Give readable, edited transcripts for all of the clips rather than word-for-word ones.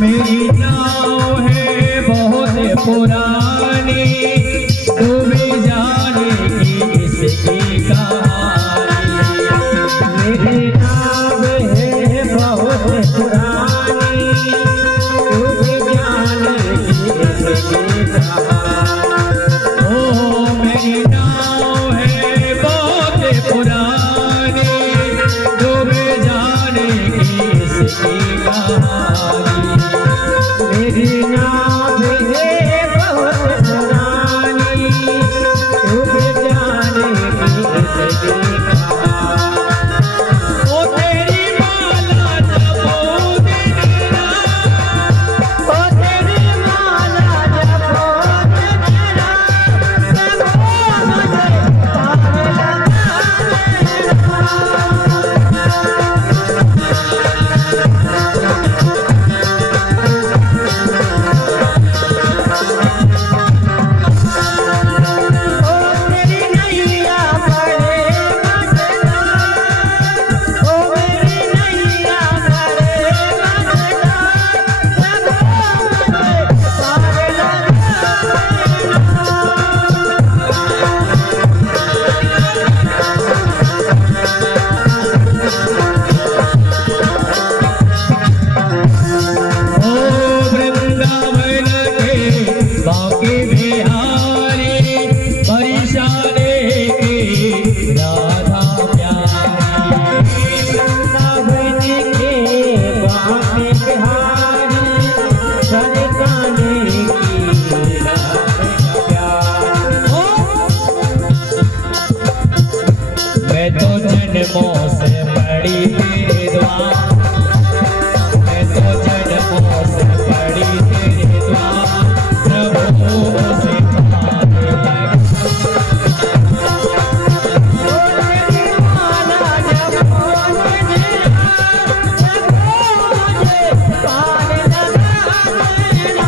मेरी नाव है बहुत पुरानी, डूबे जाने की इसकी कहानी। मेरी नाव है बहुत पुरानी, डूबे जाने की इसकी कहानी। ओ मेरी नाव है बहुत पुरानी, डूबे जाने की इसकी कहानी। मेरी नाव है बहुत पुरानी, डूबे जाने की इसकी कहानी। ओ तेरी माला जपो दिन रात, ओ तेरी माला जपो दिन रात, प्रभु मुझे पार ओ वृंदावन के बाके बिहारी, परिशाने की राधा प्यारी। वृंदावन के बाके बिहारी, सरकाने की राधा प्यारी। मैं तो जन्मों से बड़ी तेरे द्वार, मैं तो जन्मों से बड़ी तेरे द्वार, प्रभु से पाने लगी। ओ तेरी माला जपो दिन रात, प्रभु मुझे पार लगा देना।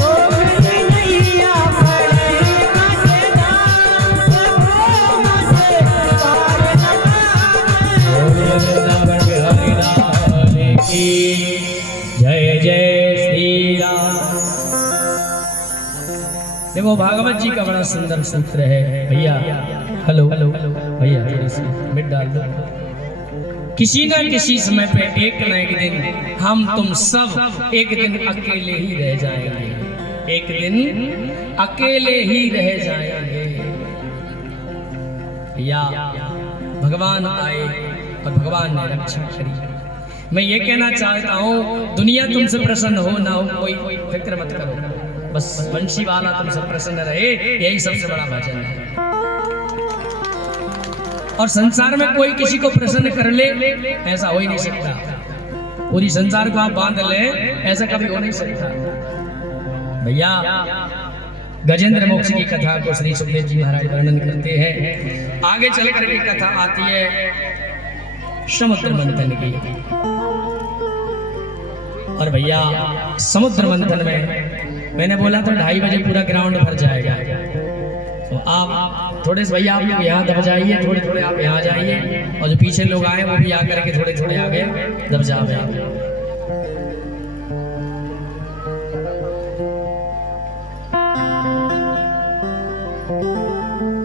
ओ मेरी नैया बड़े मजेदार, प्रभु मुझे पार लगा बोलिए वृंदावन बिहारी लाल की जय जय श्री राम। देखो भागवत जी का बड़ा सुंदर सूत्र है भैया। हेलो भैया थोड़ी सी मिट डाल दो। किसी न किसी समय पे एक न एक दिन हम तुम सब एक दिन अकेले ही रह जाएंगे, एक दिन अकेले ही रह जाएंगे। या भगवान आए और भगवान ने रक्षा करी। मैं ये कहना चाहता हूँ दुनिया तुमसे प्रसन्न हो ना हो कोई फिक्र मत करो, बस बंशी वाला तुमसे प्रसन्न रहे, यही सबसे बड़ा भजन है। और संसार में कोई किसी को प्रसन्न कर ले ऐसा हो ही नहीं सकता। पूरी संसार को आप बांध ले ऐसा कभी हो नहीं सकता। भैया गजेंद्र मोक्ष की कथा को श्री सुखदेव जी महाराज वर्णन करते हैं। आगे चल करके कथा आती है समुद्र मंथन की। और भैया समुद्र मंथन में मैंने बोला था 2:30 बजे पूरा ग्राउंड भर जाएगा। तो आप थोड़े से भैया आप लोग यहाँ दब जाइए, थोड़े थोड़े आप यहाँ जाइए, और जो पीछे लोग आए वो भी आकर के थोड़े थोड़े आगे दब जाओ।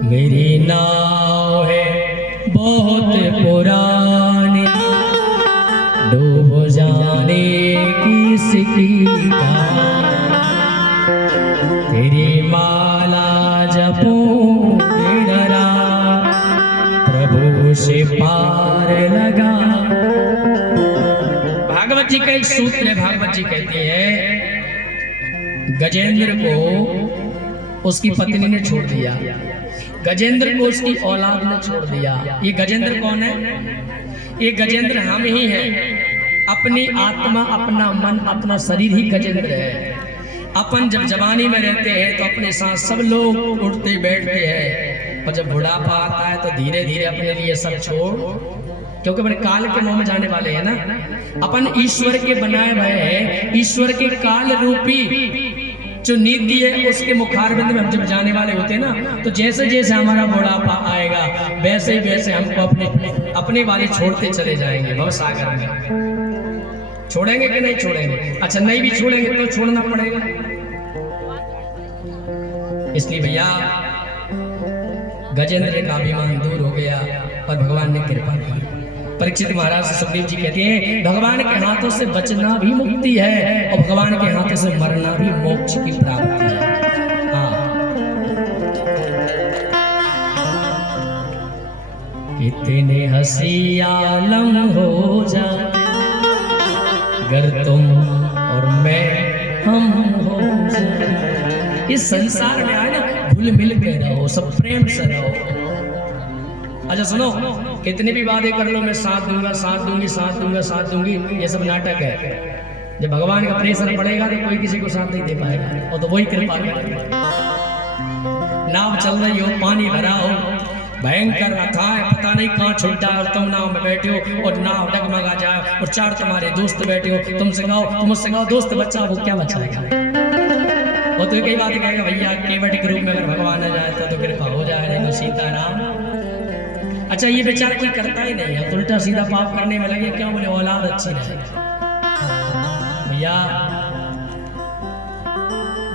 मेरी नाव है बहुत पुरानी, डूब जाने की इसकी कहानी। तेरी माला जपो दिन रात, प्रभु से पार लगा। भागवत जी का एक सूत्र है। भागवत जी कहते हैं गजेंद्र को उसकी पत्नी ने छोड़ दिया, गजेंद्र को उसकी औलाद ने छोड़ दिया। ये गजेंद्र कौन है? ये गजेंद्र हम ही हैं। अपनी आत्मा, अपना मन, अपना शरीर ही गजेंद्र है। अपन जब जवानी में रहते हैं तो अपने साथ सब लोग उठते बैठते हैं, और जब बुढ़ापा आता है तो धीरे धीरे अपने लिए सब छोड़, क्योंकि अपने काल के मुंह में जाने वाले हैं ना। अपन ईश्वर के बनाए हुए हैं, ईश्वर के काल रूपी जो नीति है उसके मुखारबिंद में हम जब जाने वाले होते हैं ना, तो जैसे जैसे हमारा बुढ़ापा आएगा वैसे ही वैसे हमको अपने वाले छोड़ते चले जाएंगे भवसागर में। छोड़ेंगे कि नहीं छोड़ेंगे? अच्छा नहीं भी छोड़ेंगे तो छोड़ना पड़ेगा। इसलिए भैया गजेंद्र का अभिमान दूर हो गया और भगवान ने कृपा की। परीक्षित महाराज से सुखदेव जी कहते हैं भगवान के हाथों से बचना भी मुक्ति है और भगवान के हाथों से मरना भी मोक्ष की प्राप्ति है। हाँ, कितने हंसी आलम हो जा अगर तुम और मैं हम हो जाए। इस संसार में आए ना घुल मिल के रहो, सब प्रेम से रहो। अच्छा सुनो, कितने भी वादे कर लो मैं साथ दूंगा साथ दूंगी साथ दूंगा साथ दूंगी, ये सब नाटक है। जब भगवान का प्रेशर पड़ेगा तो कोई किसी को साथ नहीं दे पाएगा, और तो वही कृपा करेगा। नाव चल रही हो, पानी भरा हो, भयंकर अथाह है, पता नहीं कहाँ छुट्टा और तुम नाव में बैठे हो और नाव डगमगा जाए और चार तुम्हारे दोस्त बैठे हो, तुमसे गाओ दोस्त बच्चा, वो क्या बचाएगा? वो तो कई बात कहेगा भैया केवट के रूप में अगर भगवान आ जाए तो कृपा हो जाए, नहीं तो सीताराम। अच्छा ये बेचारा कोई करता ही नहीं है, उल्टा सीधा पाप करने में लगे, क्यों? बोले औलाद अच्छी रहे। भैया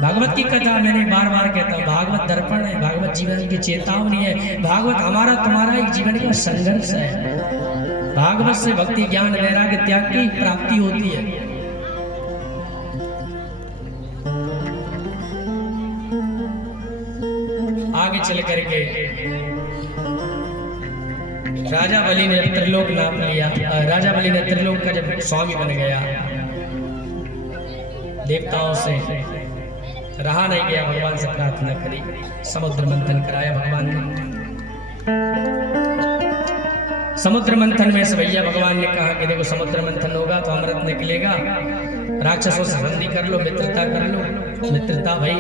भागवत की कथा मैंने बार बार कहता हूँ, भागवत दर्पण है, भागवत जीवन की चेतावनी है, भागवत हमारा तुम्हारा एक जीवन का संघर्ष है। भागवत से भक्ति ज्ञान वैराग्य त्याग की प्राप्ति होती है। आगे चल करके राजा बलि ने त्रिलोक नाप लिया, राजा बलि ने त्रिलोक का जब स्वामी बन गया, देवताओं से रहा नहीं गया, भगवान से प्रार्थना करी, समुद्र मंथन कराया भगवान ने। समुद्र मंथन में से भैया भगवान ने कहा कि देखो समुद्र मंथन होगा तो अमृत निकलेगा, राक्षसों से संधि कर लो, मित्रता कर लो। मित्रता भाई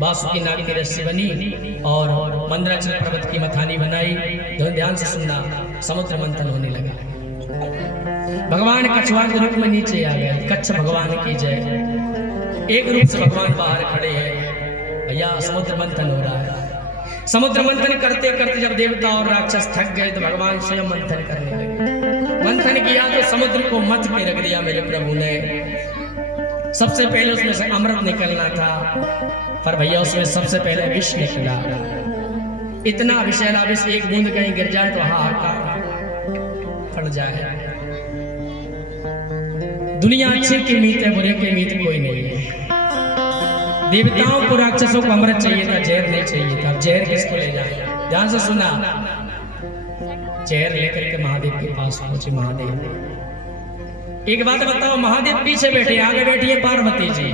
बासुकी नाग की रस्सी बनी और मंदराचल पर्वत की मथानी बनाई। ध्यान से सुनना, समुद्र मंथन होने लगा। भगवान कछुआ के रूप में नीचे आ गए, कच्छ भगवान की जय। एक रूप से भगवान बाहर खड़े हैं। भैया समुद्र मंथन हो रहा है। समुद्र मंथन करते करते जब देवता और राक्षस थक गए तो भगवान स्वयं मंथन करने लगे। मंथन किया तो समुद्र को मथ के रख दिया मेरे प्रभु ने। सबसे पहले उसमें से अमृत निकलना था, पर भैया उसमें सबसे पहले विष निकला। इतना विषैला विष एक बूंद कहीं गिर जाए तो हाहाकार फट जाए। दुनिया अच्छे के मीत है, बुरे के मीत कोई नहीं है। देवताओं को राक्षसों को अमृत चाहिए था, जहर नहीं चाहिए था। जहर किसको ले जाए? ध्यान से सुना, जहर लेकर के महादेव के पास पहुंचे। महादेव एक बात बताओ, महादेव पीछे बैठे, आगे बैठी है पार्वती जी।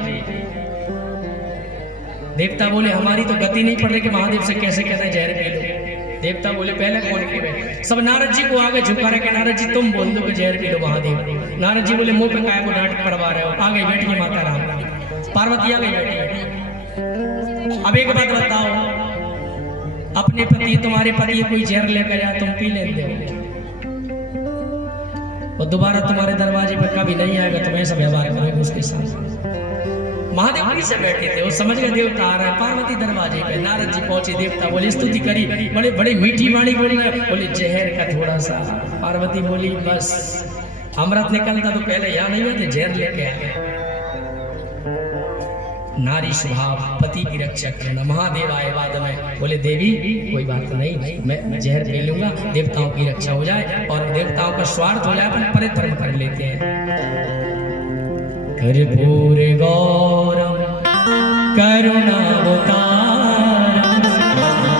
देवता बोले हमारी तो गति नहीं पड़ रही कि महादेव से कैसे कहते हैं जहर पी लो। देवता बोले पहले कौन के बैठे? सब नारद जी को आगे झुका रहे, नारद जी तुम बोल दो कि जहर पी लो महादेव। नारद जी बोले मुंह पे काय को डांट पड़वा रहे हो, आगे बैठी है माता राम। पार्वती आगे बैठी है। अब एक बात बताओ, अपने पति तुम्हारे पति कोई जहर लेकर जाए तुम पी लेते हो और दोबारा तुम्हारे दरवाजे पर कभी नहीं आएगा, तुम ऐसा व्यवहार करोगे उसके साथ। महादेव पीछे बैठे थे, वो समझ गए देवता आ रहा है। पार्वती दरवाजे पे, नारद जी पहुंचे, देवता बोले स्तुति करी, बड़े बड़े मीठी वाणी बोली, बोले जहर का थोड़ा सा। पार्वती बोली बस अमृत निकलता तो पहले यहाँ नहीं आते, जहर लेके आए। नारी स्वभाव, पति की रक्षा करना। महादेव आए बाद में, बोले देवी कोई बात नहीं, मैं जहर पी लूंगा, देवताओं की रक्षा हो जाए और देवताओं का स्वार्थ हो जाए, अपन परिधर्म कर लेते हैं। कर्पूर गौरम करुणावतारम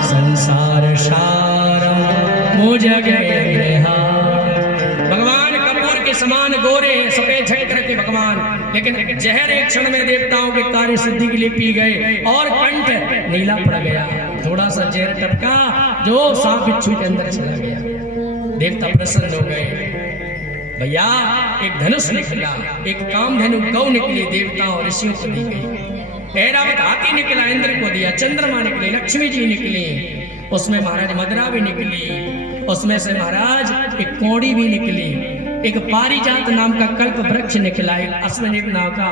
संसार सारम मुजगेन्द्रहार। भगवान कपूर के समान गोरे सफेद झटकर के भगवान, लेकिन जहर एक क्षण में देवताओं के कार्य सिद्धि के लिए पी गए और कंठ नीला पड़ गया। थोड़ा सा जहर टपका जो सांप बिच्छू के अंदर चला गया। देवता प्रसन्न हो गए। भैया एक धनुष निकला, एक कामधेनु गौ निकली, देवताओं और ऋषियों को दी गई। ऐरावत हाथी निकला, इंद्र को दिया। चंद्रमा निकले, लक्ष्मी जी निकली, उसमें महाराज मदरा भी निकली, उसमें से महाराज एक कौड़ी भी निकली, एक पारिजात नाम का कल्प वृक्ष निकला, एक अश्वमेध नाम का